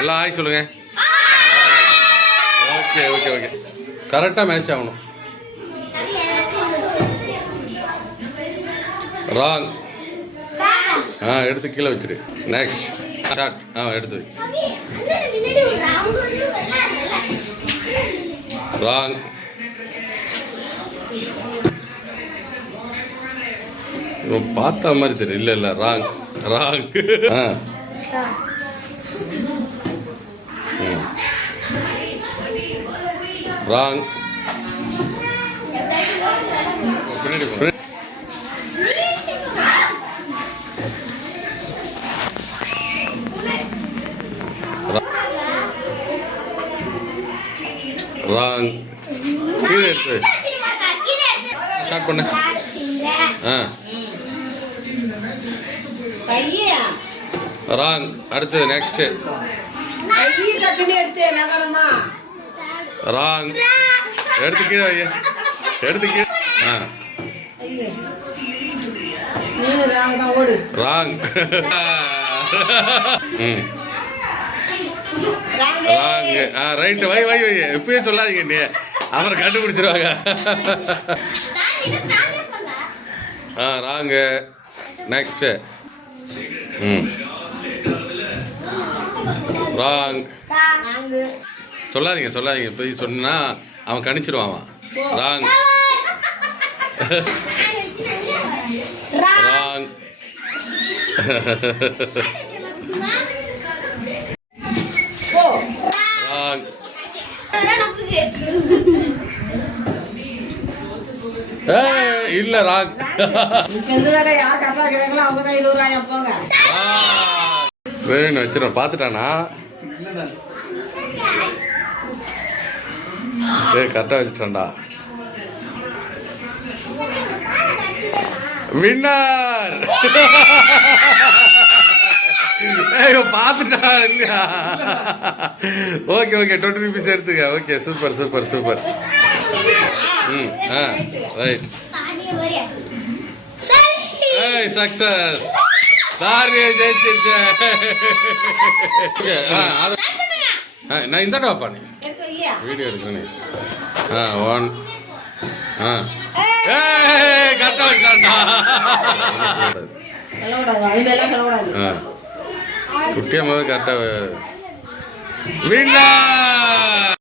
எல்லாம் ஆய் சொல்லுங்க. ஓகே ஓகே ஓகே, கரெக்டாக மேட்ச் ஆகணும். ராங். எடுத்து கீழே வச்சிரு. Next start. எடுத்து வை. ராங். பார்த்த மாதிரி தெரியும். இல்லை இல்லை, ராங் ராங். ராங். ராங். கீழே எடுத்து ஸ்டார்ட் பண்ணு. ராங். அடுத்தது நெக்ஸ்ட். ராங். எடுத்து கீழே வை. எடுத்து கீழே. ராங். ராங். ரைட்டு. வை வை வை. எப்பயே சொல்லாதீங்க, நீ அவரை கண்டுபிடிச்சிருவாங்க. ராங்கு. நெக்ஸ்ட். ராங். சொல்லாதீங்க சொல்லாதீங்க, போய் சொன்னா அவன் கணிச்சிருவான். ராங். ராங். ராங். இல்ல ராங். வேணும் வச்சிடும். பார்த்துட்டானா? கரெக்டாக வச்சுட்டான்டா. வின்னர். பார்த்துட்டா இல்லையா? ஓகே ஓகே, 20 rupees எடுத்துக்க. Okay, super super super. Right. Success. தாரியை ஜெயிச்சிருச்சு. நான் இந்த வாப்பா, நீ வீடியோ எடுக்கிறேன். 1 கரெக்டாக வச்சான்டா. குட்டியாக கரெக்டாக. வின்னர்.